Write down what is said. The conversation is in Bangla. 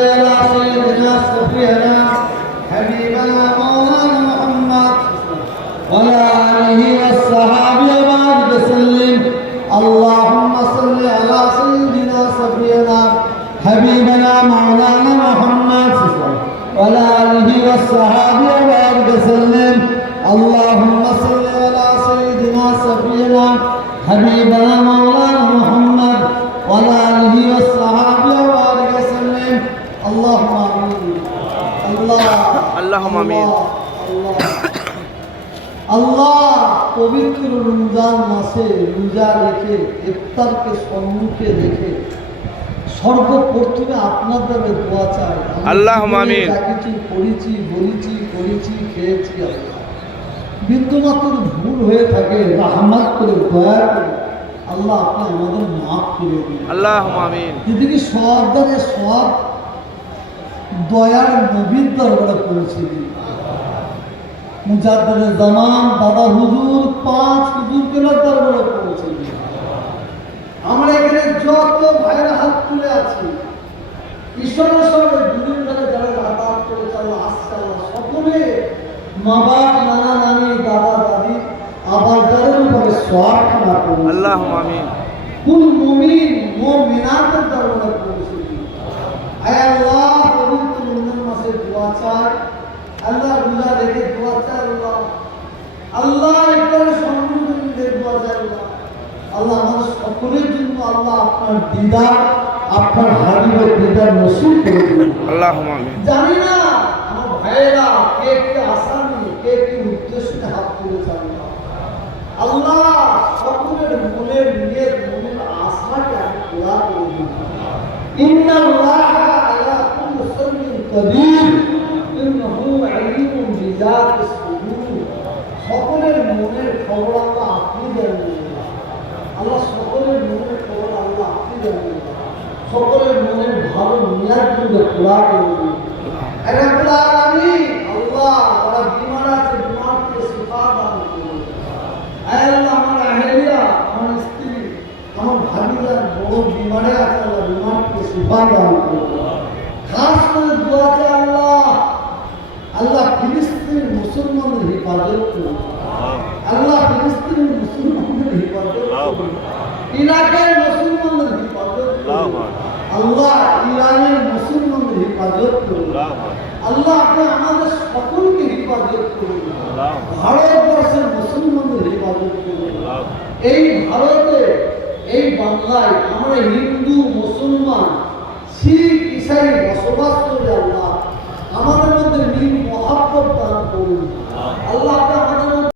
سيدنا سفينا حبيبنا مولانا محمد وعلى آله والصحابة وبارك وسلم اللهم صل على سيدنا سفينا حبيبنا مولانا محمد وعلى آله والصحابة وبارك وسلم اللهم صل على سيدنا سفينا حبيبنا مولانا محمد وعلى آله والصحابة وبارك وسلم اللهم آمين اللهم آمين আল্লাহ পবিত্র রমজান মাসে রোজা রেখে ইফতারকে সম্মুখে রেখে সর্বপ্রথমে আপনার দ্বারা দোয়া চাই। আল্লাহুম্মা আমিন। যা কিছু করেছি করেছি খেয়েছি আল্লাহ বিন্দুমাত্র ভুল হয়ে থাকে রহমত করে দয়া করে আল্লাহ আপনি আমাদের মাফ করে দিন। আল্লাহুম্মা আমিন। যদি সব দ্বারে সব দয়ার নবীর দরবারে পৌঁছে দিন। মুজাদ্দিদে জামান দাদা হুজুর 5 হুজুরকে দরবারে পৌঁছে দিন। আমরা এখানে যত ভাইরা হাত তুলে আছি ঈশ্বরের সঙ্গে দুদিন ধরে যারা যাতায়াত করে আল্লাহ আসছে আল্লাহ সকলে মা বাপ নানা নানি দাদা দাদি আবার যাদের উপরে সওয়াব না করুন। আল্লাহুম্মা আমিন। কুল মুমিন মুমিনাতের দরবারে পৌঁছে দিন। আয় আল্লাহ পবিত্র রমজান মাসে দোয়া চাই আল্লাহ রোজা রেখে দোয়া চাই আল্লাহ একবার সম্মানের দোয়া চাই আল্লাহ আমাদের সকলের জন্য আল্লাহ আপনার দিদার আপনার হাবিবের দিদার নসিব করে দিন। আল্লাহুম্মা আমিন। জানি না আমার ভাইয়েরা কে কে আশা নিয়ে কে কে উদ্দেশ্যে হাত তুলেছে আল্লাহ সকলের মনের নিয়ত মনের আশাকে আমি পুরা করে দিন। ইন্নাল্লাহা আলা কুল্লি শাইইন কাদির ইন্নাহু আলিমুন বিযাতিস সুদূর। সকলের মনের খবর আল্লাহ আপনি জানেন আল্লাহ সকলের মনের খবর আল্লাহ আপনি জানেন সকলের মনের ভালো নিয়াত করে পুরা করে দিন। রব্বুল আলামিন আল্লাহ যারা বিমার আছে বিমারকে শিফা দান করুন। আল্লাহ আমার আহলিয়া আমার স্ত্রী আমার ভাবিরা বড় বিমারে আছে আল্লাহ বিমারকে শিফা দান করুন। খাস করে দোয়া চাই আল্লাহ ফিলিস্তিন মুসলমানদের হেফাজত করুন। আল্লাহ ফিলিস্তিন মুসলমানদের হেফাজত করুন। ইরাকের মুসলমানদের হেফাজত করুন। আল্লাহ ইরানের মুসলমানদের হেফাজত করুন। আল্লাহ আপনি আমাদের সকলকে হেফাজত করুন। ভারতবর্ষের মুসলমানদের হেফাজত করুন। এই ভারতে এই বাংলায় আমরা হিন্দু মুসলমান শিখ ইসাই বসবাস করি আল্লাহ আমাদের মধ্যে মিল মহাব্বত দান করুন। আল্লাহ